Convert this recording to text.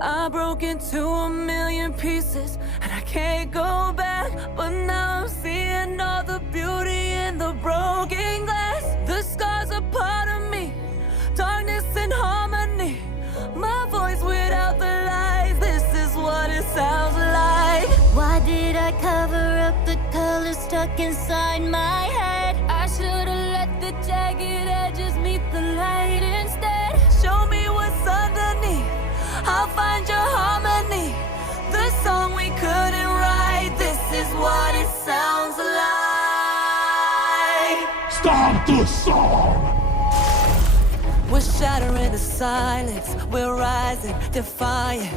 I broke into a million pieces and I can't go back. But now I'm seeing all the beauty in the broken glass. The scars are part of me, darkness and harmony. My voice without the lies, this is what it sounds like. Why did I cover up the colors stuck inside my head? I should've let the jagged edges meet the light instead. Show me what's underneath, I'll find your harmony. The song we couldn't write, this is what it sounds like. Stop the song! We're shattering the silence, we're rising, defiant.